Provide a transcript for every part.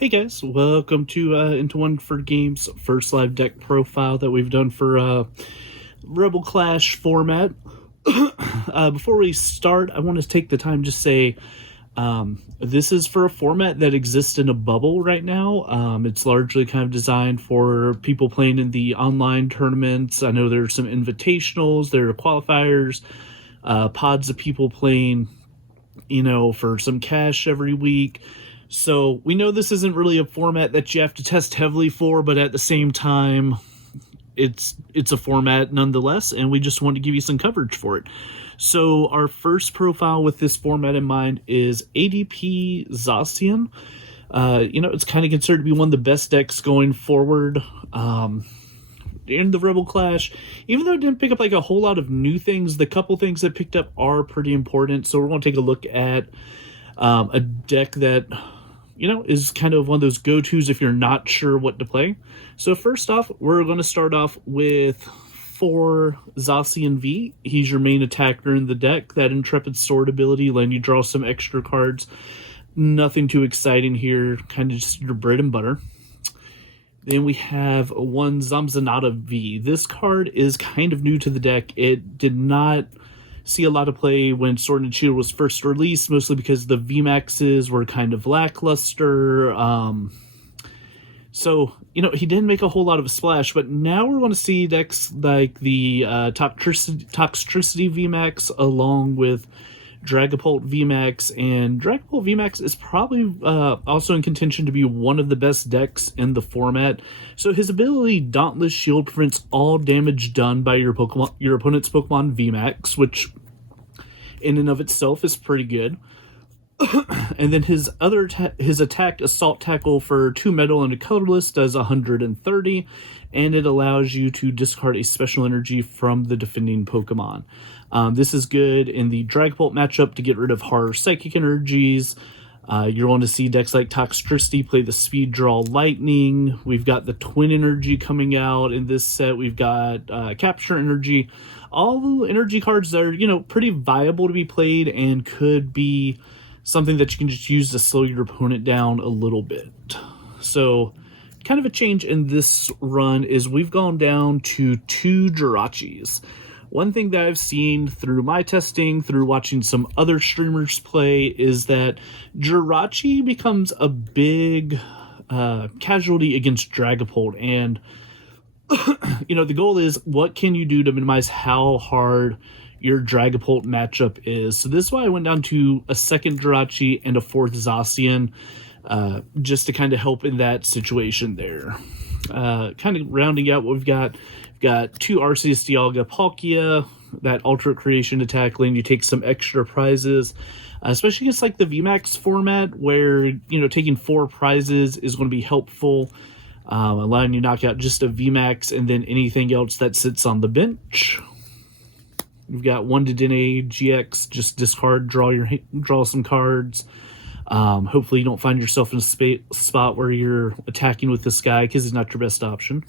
Hey guys, welcome to Into One for Games first live deck profile that we've done for Rebel Clash format. Before we start, I want to take the time to say this is for a format that exists in a bubble right now. It's largely kind of designed for people playing in the online tournaments. I know there's some invitationals, there are qualifiers, pods of people playing, for some cash every week. So we know this isn't really a format that you have to test heavily for, but at the same time, it's a format nonetheless, and we just want to give you some coverage for it. So our first profile with this format in mind is ADP Zacian. It's kind of considered to be one of the best decks going forward in the Rebel Clash. Even though it didn't pick up like a whole lot of new things, the couple things that picked up are pretty important. So we're going to take a look at a deck that is kind of one of those go-tos if you're not sure what to play. So first off, we're going to start off with 4 Zacian V. He's your main attacker in the deck. That Intrepid Sword ability, letting you draw some extra cards. Nothing too exciting here, kind of just your bread and butter. Then we have 1 Zamazenta V. This card is kind of new to the deck. It did not see a lot of play when Sword and Shield was first released, mostly because the VMAXs were kind of lackluster. So, he didn't make a whole lot of a splash, but now we're going to see decks like the Toxtricity VMAX along with Dragapult VMAX, and Dragapult VMAX is probably also in contention to be one of the best decks in the format. So his ability Dauntless Shield prevents all damage done by your opponent's Pokemon VMAX, which in and of itself is pretty good. And then his attack Assault Tackle for 2 metal and a colorless does 130, and it allows you to discard a special energy from the defending Pokemon. This is good in the Dragapult matchup to get rid of horror psychic energies. You're going to see decks like Toxtricity play the Speed Draw Lightning. We've got the Twin Energy coming out in this set. We've got Capture Energy. All the energy cards that are, pretty viable to be played and could be something that you can just use to slow your opponent down a little bit. So kind of a change in this run is we've gone down to 2 Jirachis. One thing that I've seen through my testing, through watching some other streamers play, is that Jirachi becomes a big casualty against Dragapult. And, the goal is, what can you do to minimize how hard your Dragapult matchup is? So this is why I went down to a 2nd Jirachi and a 4th Zacian, just to kind of help in that situation there. Kind of rounding out what we've got 2 Arceus Dialga Palkia, that alternate creation attack lane. You take some extra prizes, especially against like the VMAX format where, taking 4 prizes is going to be helpful, allowing you to knock out just a VMAX and then anything else that sits on the bench. We've got 1 Dedenne GX, just discard, draw some cards. Hopefully you don't find yourself in a spot where you're attacking with this guy because he's not your best option.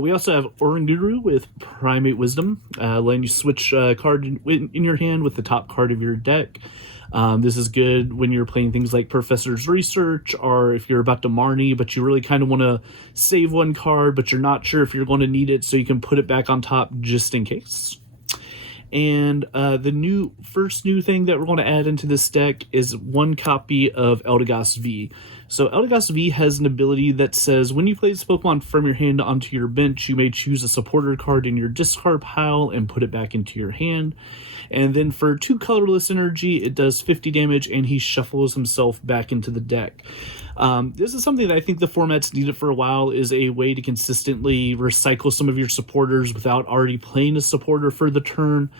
We also have Oranguru with Primate Wisdom, letting you switch a card in your hand with the top card of your deck. This is good when you're playing things like Professor's Research, or if you're about to Marnie, but you really kind of want to save 1 card, but you're not sure if you're going to need it, so you can put it back on top just in case. And the first new thing that we're going to add into this deck is 1 copy of Eldegoss V. So Eldegoss V has an ability that says when you play this Pokemon from your hand onto your bench, you may choose a supporter card in your discard pile and put it back into your hand. And then for 2 colorless energy, it does 50 damage, and he shuffles himself back into the deck. This is something that I think the format's needed for a while, is a way to consistently recycle some of your supporters without already playing a supporter for the turn.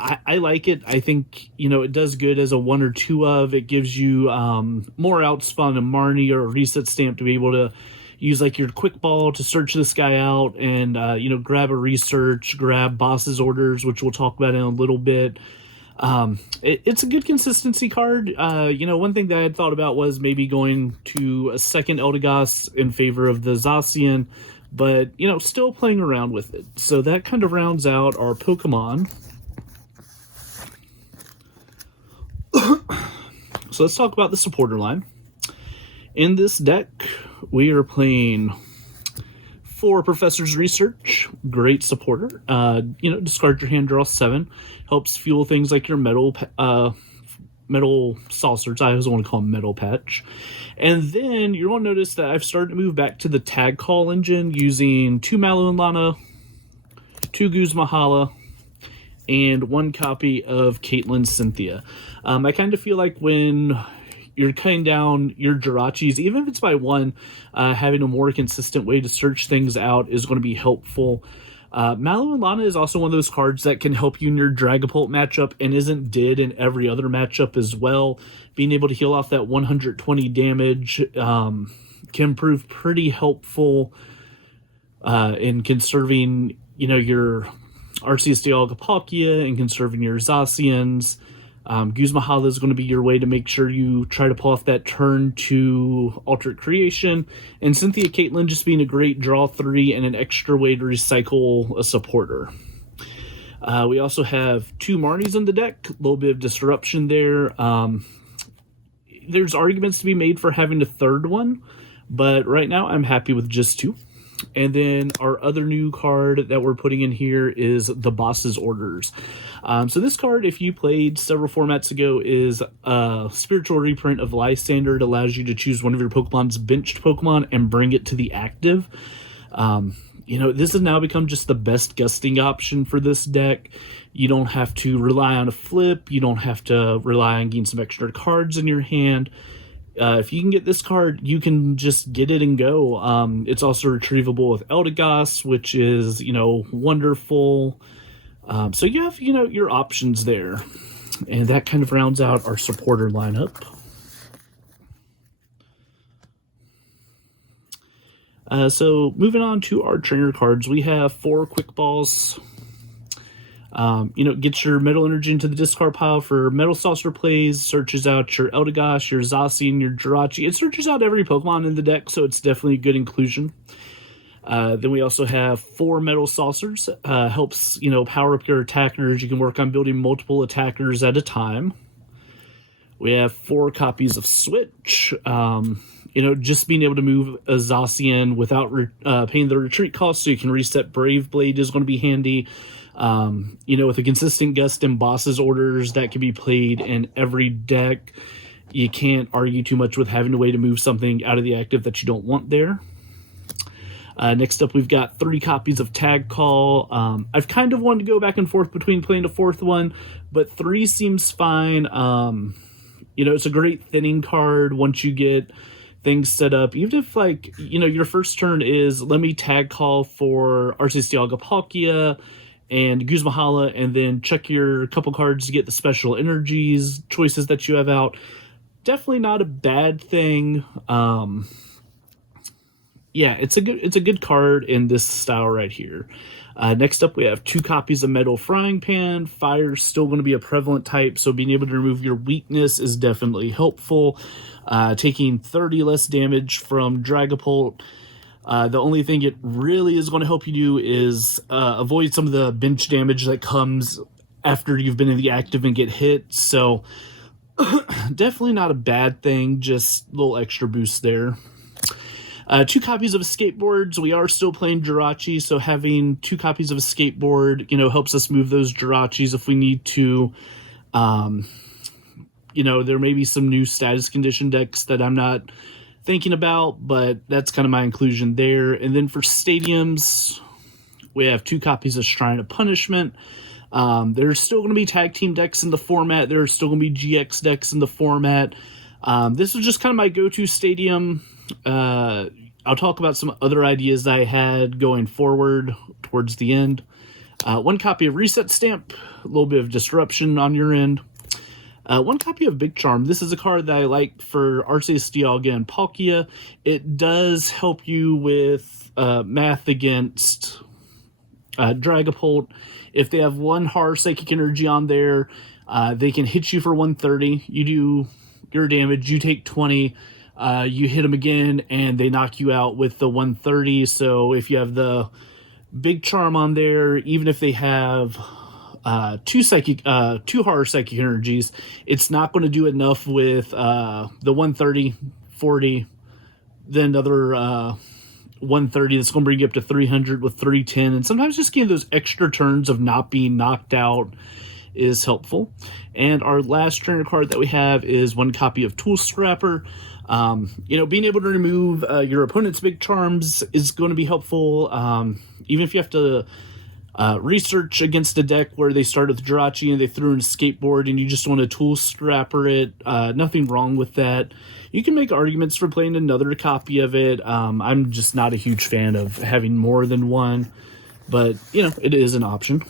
I like it. I think, it does good as a 1 or 2 of. It gives you more outspawn a Marnie or a reset stamp to be able to use like your quick ball to search this guy out and, grab a research, grab boss's orders, which we'll talk about in a little bit. It's a good consistency card. One thing that I had thought about was maybe going to a 2nd Eldegoss in favor of the Zacian, but, still playing around with it. So that kind of rounds out our Pokemon. So let's talk about the supporter line. In this deck, we are playing 4 Professor's Research, great supporter. Discard your hand, draw 7. Helps fuel things like your metal saucers. I always want to call them metal patch. And then you're going to notice that I've started to move back to the tag call engine using 2 Mallow Lana, 2 Guzma Hala, and 1 copy of Caitlin Cynthia. I kind of feel like when you're cutting down your Jirachis, even if it's by 1, having a more consistent way to search things out is going to be helpful. Mallow Lana is also one of those cards that can help you in your Dragapult matchup and isn't did in every other matchup as well. Being able to heal off that 120 damage can prove pretty helpful in conserving, your Arceus, Dialga, Palkia, and conserving your Zacians. Guzma Hala is going to be your way to make sure you try to pull off that turn to Alternate Creation. And Cynthia Caitlin just being a great draw 3 and an extra way to recycle a supporter. We also have 2 Marnies in the deck, a little bit of disruption there. There's arguments to be made for having a 3rd one, but right now I'm happy with just 2. And then our other new card that we're putting in here is the Boss's Orders. So this card, if you played several formats ago, is a spiritual reprint of Lysander. It allows you to choose one of your Pokemon's benched Pokemon and bring it to the active. This has now become just the best gusting option for this deck. You don't have to rely on a flip. You don't have to rely on getting some extra cards in your hand. If you can get this card, you can just get it and go. It's also retrievable with Eldegoss, which is, wonderful. So you have, your options there. And that kind of rounds out our supporter lineup. So moving on to our trainer cards, we have 4 Quick Balls. Get your Metal Energy into the discard pile for Metal Saucer plays, searches out your Eldegoss, your Zacian, your Jirachi. It searches out every Pokemon in the deck, so it's definitely a good inclusion. Then we also have 4 Metal Saucers. Helps, power up your attackers. You can work on building multiple attackers at a time. We have 4 copies of Switch. Just being able to move a Zacian without paying the retreat cost so you can reset Brave Blade is going to be handy. With a consistent gust and Boss's Orders that can be played in every deck, you can't argue too much with having a way to move something out of the active that you don't want there. Next up, we've got 3 copies of Tag Call. I've kind of wanted to go back and forth between playing a 4th one, but 3 seems fine. It's a great thinning card once you get things set up. Even if, your first turn is, let me Tag Call for Arceus, Dialga, Palkia, and Guzma Hala, and then check your couple cards to get the special energies choices that you have out. Definitely not a bad thing. It's a good card in this style right here. Next up, we have 2 copies of Metal Frying Pan. Fire's still going to be a prevalent type, so being able to remove your weakness is definitely helpful. Taking 30 less damage from Dragapult. The only thing it really is going to help you do is avoid some of the bench damage that comes after you've been in the active and get hit. So definitely not a bad thing, just a little extra boost there. 2 copies of Skateboards. We are still playing Jirachi, so having 2 copies of a Skateboard, helps us move those Jirachis if we need to. There may be some new status condition decks that I'm not thinking about, but that's kind of my inclusion there. And then for stadiums, we have 2 copies of Shrine of Punishment. There's still going to be tag team decks in the format. There's still going to be GX decks in the format. This was just kind of my go-to stadium. I'll talk about some other ideas I had going forward towards the end. 1 copy of Reset Stamp, a little bit of disruption on your end. 1 copy of Big Charm. This is a card that I like for Arceus, Dialga, and Palkia. It does help you with math against Dragapult. If they have 1 hard Psychic Energy on there, they can hit you for 130. You do your damage, you take 20. You hit them again, and they knock you out with the 130. So if you have the Big Charm on there, even if they have two horror psychic energies. It's not going to do enough with the 130, 40, then another 130 that's going to bring you up to 300 with 310, and sometimes just getting those extra turns of not being knocked out is helpful. And our last trainer card that we have is one copy of Tool Scrapper. Being able to remove your opponent's big charms is going to be helpful. Even if you have to research against a deck where they start with Jirachi and they threw in a skateboard and you just want to Tool Scrapper it, nothing wrong with that. You can make arguments for playing another copy of it. I'm just not a huge fan of having more than one, but, it is an option.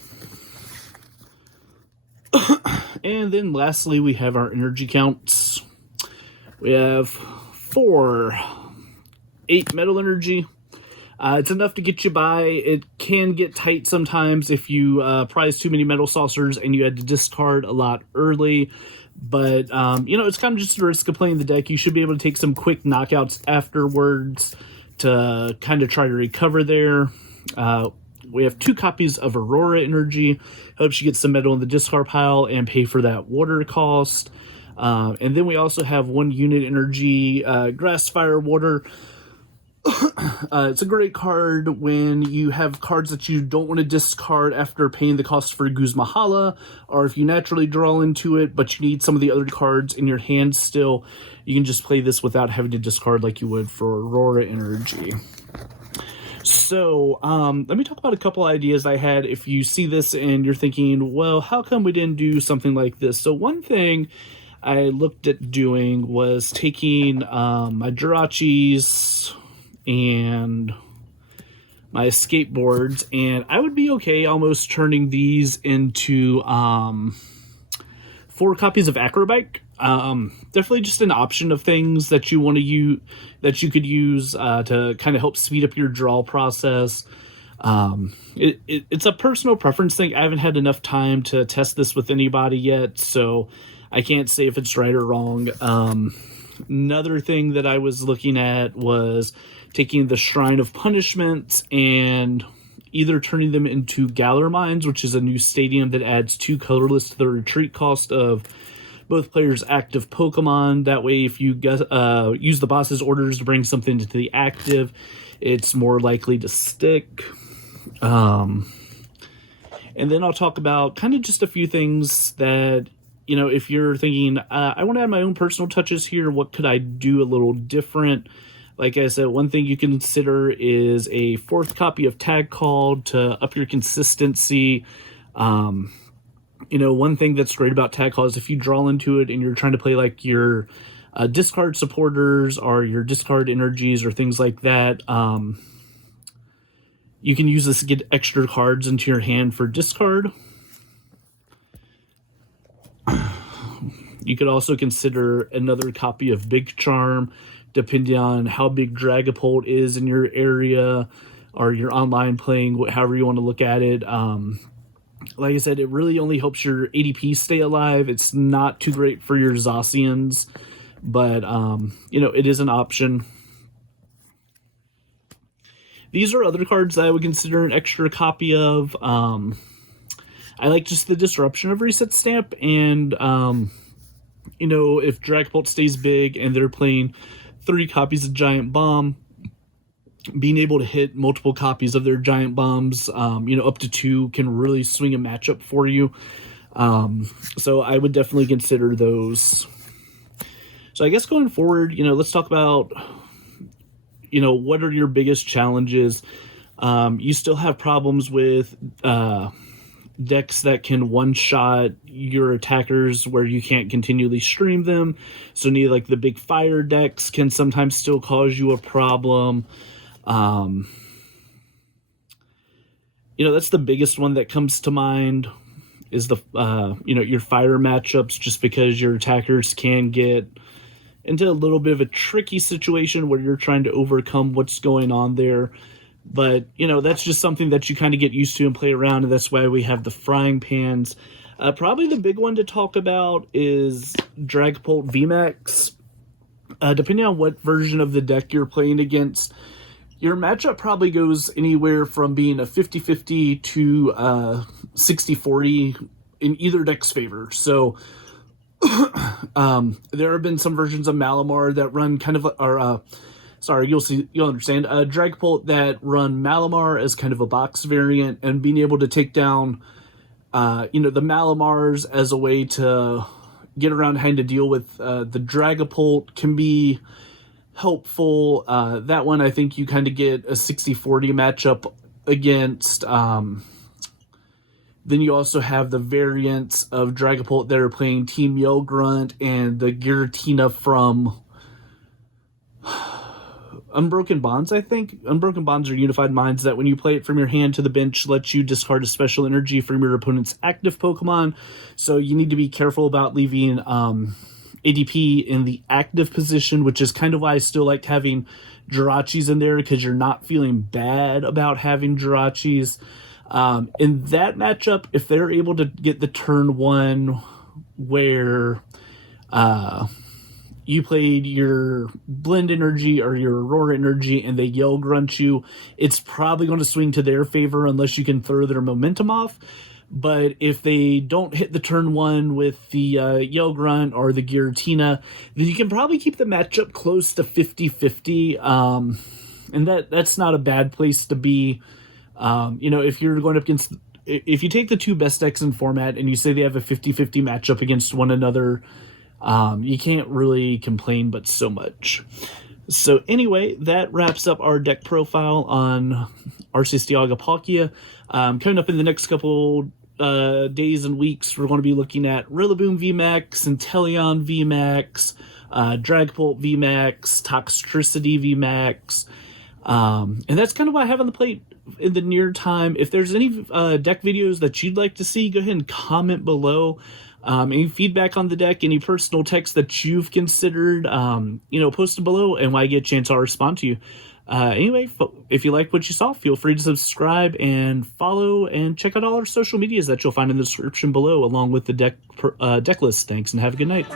And then lastly, we have our energy counts. We have 8 metal energy. It's enough to get you by. It can get tight sometimes if you prize too many metal saucers and you had to discard a lot early. But, it's kind of just a risk of playing the deck. You should be able to take some quick knockouts afterwards to kind of try to recover there. We have 2 copies of Aurora Energy. Helps you get some metal in the discard pile and pay for that water cost. And then we also have 1 Unit Energy Grass, Fire, Water. It's a great card when you have cards that you don't want to discard after paying the cost for Guzma Hala, or if you naturally draw into it, but you need some of the other cards in your hand still, you can just play this without having to discard like you would for Aurora Energy. So, let me talk about a couple ideas I had if you see this and you're thinking, well, how come we didn't do something like this? So one thing I looked at doing was taking my Jirachis and my skateboards, and I would be okay almost turning these into 4 copies of Acrobike. Definitely just an option of things that you want to use, that you could use to kind of help speed up your draw process. It's a personal preference thing. I haven't had enough time to test this with anybody yet, so I can't say if it's right or wrong. Another thing that I was looking at was taking the Shrine of Punishments and either turning them into Galar Mines, which is a new stadium that adds 2 colorless to the retreat cost of both players' active Pokemon. That way, if you use the boss's orders to bring something into the active, it's more likely to stick. And then I'll talk about kind of just a few things that, if you're thinking, I want to add my own personal touches here, what could I do a little different? Like I said, one thing you can consider is a 4th copy of Tag Call to up your consistency. One thing that's great about Tag Call is if you draw into it and you're trying to play like your discard supporters or your discard energies or things like that, you can use this to get extra cards into your hand for discard. You could also consider another copy of Big Charm, depending on how big Dragapult is in your area or your online playing, however you want to look at it. Like I said, it really only helps your ADP stay alive. It's not too great for your Zacians, but, it is an option. These are other cards that I would consider an extra copy of. I like just the disruption of Reset Stamp, and, if Dragapult stays big and they're playing 3 copies of Giant Bomb, being able to hit multiple copies of their Giant Bombs, up to 2 can really swing a matchup for you. So I would definitely consider those. So I guess going forward, let's talk about, what are your biggest challenges? You still have problems with decks that can one-shot your attackers where you can't continually stream them. So like the big fire decks can sometimes still cause you a problem. That's the biggest one that comes to mind is the, your fire matchups, just because your attackers can get into a little bit of a tricky situation where you're trying to overcome what's going on there. But, that's just something that you kind of get used to and play around, and that's why we have the frying pans. Probably the big one to talk about is Dragapult VMAX. Depending on what version of the deck you're playing against, your matchup probably goes anywhere from being a 50-50 to 60-40 in either deck's favor. So there have been some versions of Malamar that run kind of, or sorry, you'll understand, Dragapult that run Malamar as kind of a box variant, and being able to take down the Malamars as a way to get around having to deal with the Dragapult can be helpful. That one, I think you kind of get a 60-40 matchup against. Then you also have the variants of Dragapult that are playing Team Yell Grunt and the Giratina from Unbroken Bonds, I think. Unbroken Bonds are Unified Minds that when you play it from your hand to the bench, lets you discard a special energy from your opponent's active Pokemon. So you need to be careful about leaving ADP in the active position, which is kind of why I still like having Jirachis in there, because you're not feeling bad about having Jirachis. In that matchup, if they're able to get the turn one where you played your Blend Energy or your Aurora Energy and they Yell Grunt you, it's probably going to swing to their favor unless you can throw their momentum off. But if they don't hit the turn one with the Yell Grunt or the Giratina, then you can probably keep the matchup close to 50-50. And that's not a bad place to be. If you're going up against, if you take the two best decks in format and you say they have a 50-50 matchup against one another, you can't really complain but so much. So anyway, that wraps up our deck profile on Arceus, Dialga, Palkia. Coming up in the next couple days and weeks, we're going to be looking at Rillaboom VMAX, Inteleon VMAX, Dragapult VMAX, Toxtricity VMAX. And that's kind of what I have on the plate in the near time. If there's any deck videos that you'd like to see, go ahead and comment below. Any feedback on the deck, any personal text that you've considered, post them below, and when I get a chance, I'll respond to you. Anyway, if you like what you saw, feel free to subscribe and follow, and check out all our social medias that you'll find in the description below, along with the deck list. Thanks, and have a good night.